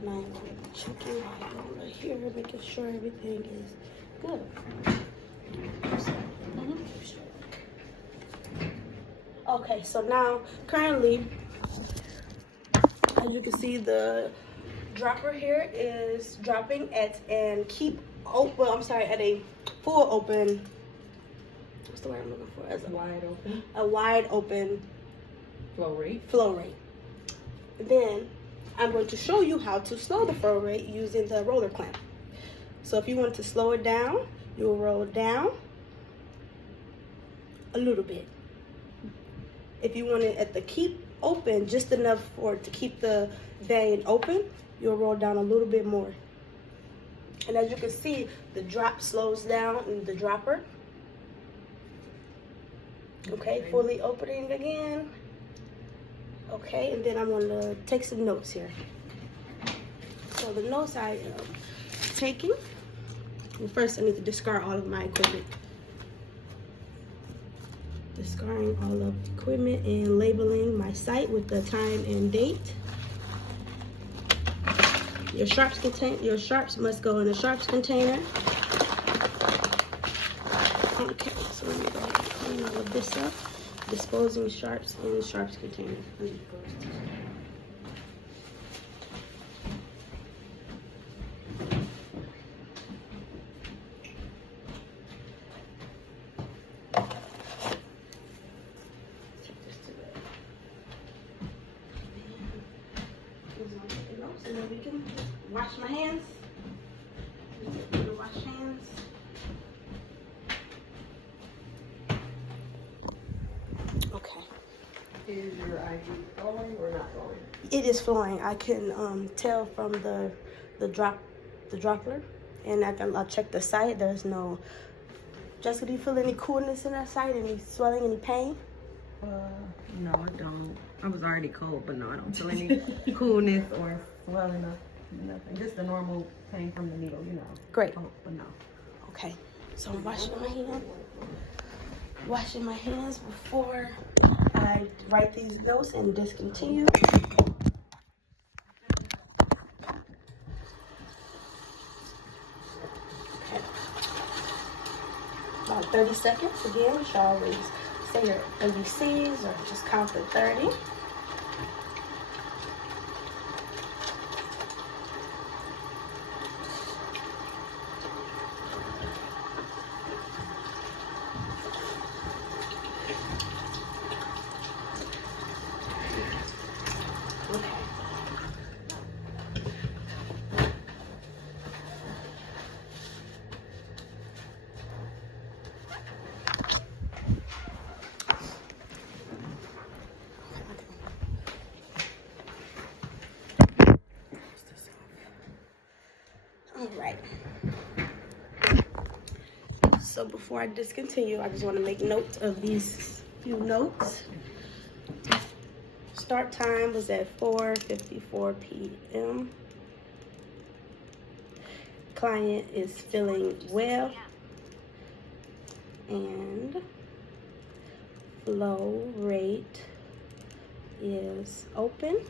And I'm checking my roller here, making sure everything is good. Okay, so now currently, as you can see, the dropper here is dropping at and keep open. I'm sorry, at a full open. What's the word I'm looking for? As wide open. A wide open Flow rate. Flow rate. Then I'm going to show you how to slow the flow rate using the roller clamp. So if you want to slow it down, you'll roll down a little bit. If you want it at the keep open, just enough for it to keep the vein open, you'll roll down a little bit more. And as you can see, the drop slows down in the dropper. Okay, fully opening again. Okay, and then I'm going to take some notes here. So the notes I am taking, well, first I need to discard all of my equipment. Discarding all of the equipment and labeling my site with the time and date. Your sharps must go in a sharps container. Okay, so let me go ahead and clean all of this up. Disposing sharps in the sharps container. And then we can wash my hands. Wash hands. Okay. Is your IV flowing or not flowing? It is flowing. I can tell from the dropper, and I'll check the site. There's no. Jessica, do you feel any coolness in that site? Any swelling? Any pain? No, I don't. I was already cold, but no, I don't feel any coolness or swelling or nothing. Just the normal pain from the needle, you know. Great. Oh, but no. Okay, so I'm washing my hands. Washing my hands before I write these notes and discontinue. Okay. About 30 seconds. Again, you should always say your ABCs or just count to 30. All right. So before I discontinue, I just want to make note of these few notes. Start time was at 4:54 p.m. Client is feeling well, and flow rate is open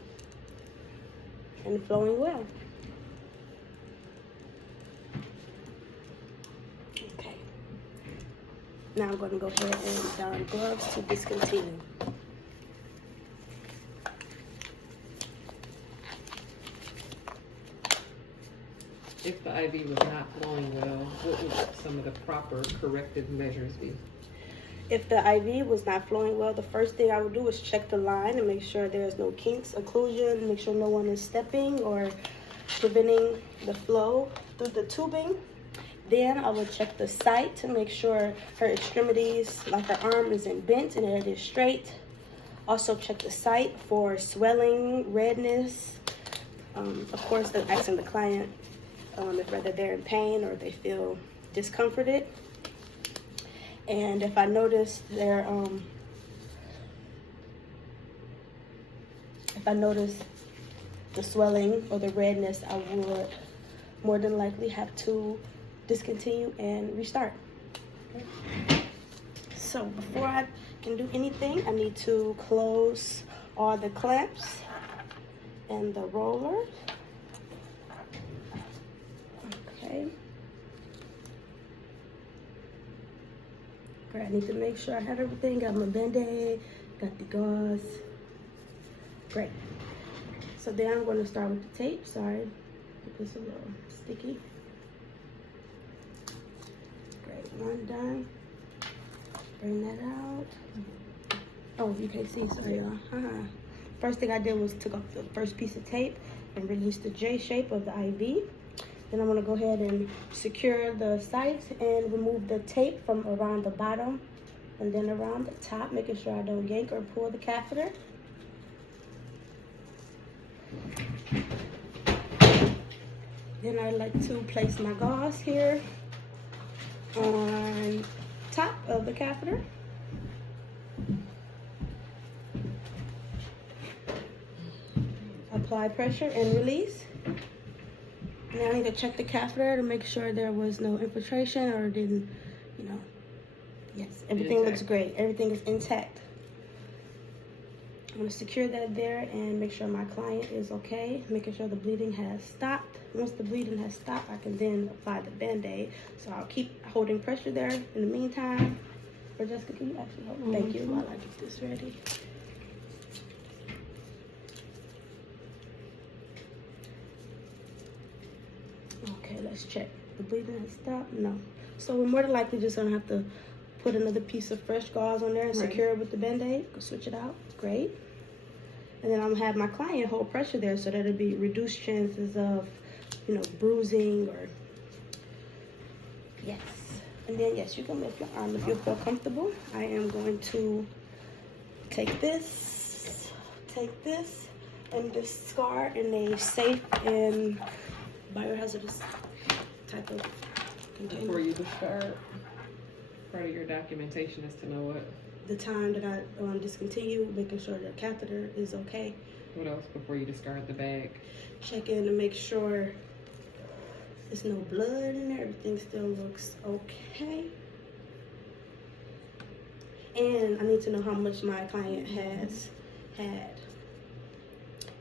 and flowing well. Okay. Now I'm going to go ahead and don gloves to discontinue. If the IV was not flowing well, what would some of the proper corrective measures be? If the IV was not flowing well, the first thing I would do is check the line and make sure there's no kinks, occlusion, make sure no one is stepping or preventing the flow through the tubing. Then I would check the site to make sure her extremities, like her arm, isn't bent and it is straight. Also check the site for swelling, redness. Of course, asking the client if whether they're in pain or they feel discomforted. And if I notice their if I notice the swelling or the redness, I would more than likely have to discontinue and restart. Okay. So before I can do anything, I need to close all the clamps and the rollers. Okay. Great. I need to make sure I have everything. Got my band-aid, got the gauze. Great. So then I'm going to start with the tape. Sorry, it's a little sticky. Great. One done. Bring that out. Oh, you can't see. Sorry, y'all. First thing I did was took off the first piece of tape and release the J shape of the IV. Then I'm gonna go ahead and secure the sites and remove the tape from around the bottom and then around the top, making sure I don't yank or pull the catheter. Then I like to place my gauze here on top of the catheter. Apply pressure and release. Now I need to check the catheter to make sure there was no infiltration or didn't, you know, yes, everything looks great. Everything is intact. I'm gonna secure that there and make sure my client is okay, making sure the bleeding has stopped. Once the bleeding has stopped, I can then apply the Band-Aid. So I'll keep holding pressure there in the meantime. Or Jessica, can you actually hold? Thank you while I get this ready. Okay, let's check. The bleeding has stopped? No. So we're more than likely just gonna have to put another piece of fresh gauze on there and secure it with the Band-Aid. Go switch it out. Great. And then I'm gonna have my client hold pressure there so that it'll be reduced chances of, you know, bruising or, yes. And then, yes, you can lift your arm if you feel comfortable. I am going to take this, and discard in a safe and biohazardous type of container. Before you discard, part of your documentation is to know what? The time that I discontinue, making sure the catheter is okay. What else before you discard the bag? Check in to make sure there's no blood in there. Everything still looks okay. And I need to know how much my client has had.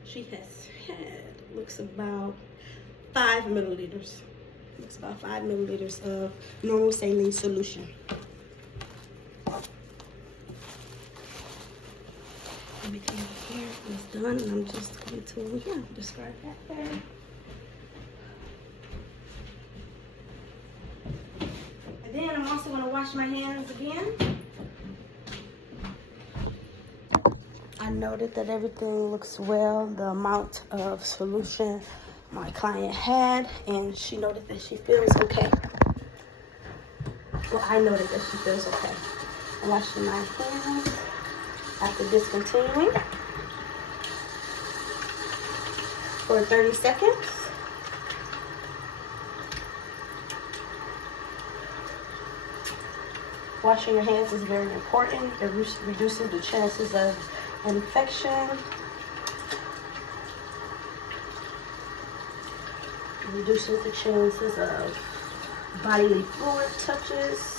She has had, looks about 5 milliliters. Looks about 5 milliliters of normal saline solution. Everything here is done, and I'm just going to discard that there. And then I'm also going to wash my hands again. I noted that everything looks well, the amount of solution my client had, and she noted that she feels okay. Well, I noted that she feels okay. I'm washing my hands after discontinuing for 30 seconds. Washing your hands is very important. It reduces the chances of infection. It reduces the chances of bodily fluid touches.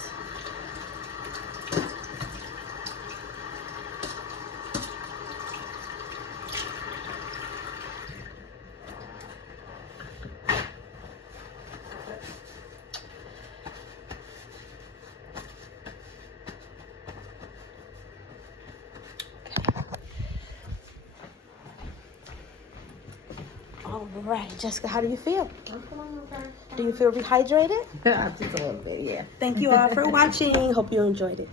All right, Jessica, how do you feel? I'm feeling okay. Do you feel rehydrated? Just a little bit, yeah. Thank you all for watching. Hope you enjoyed it.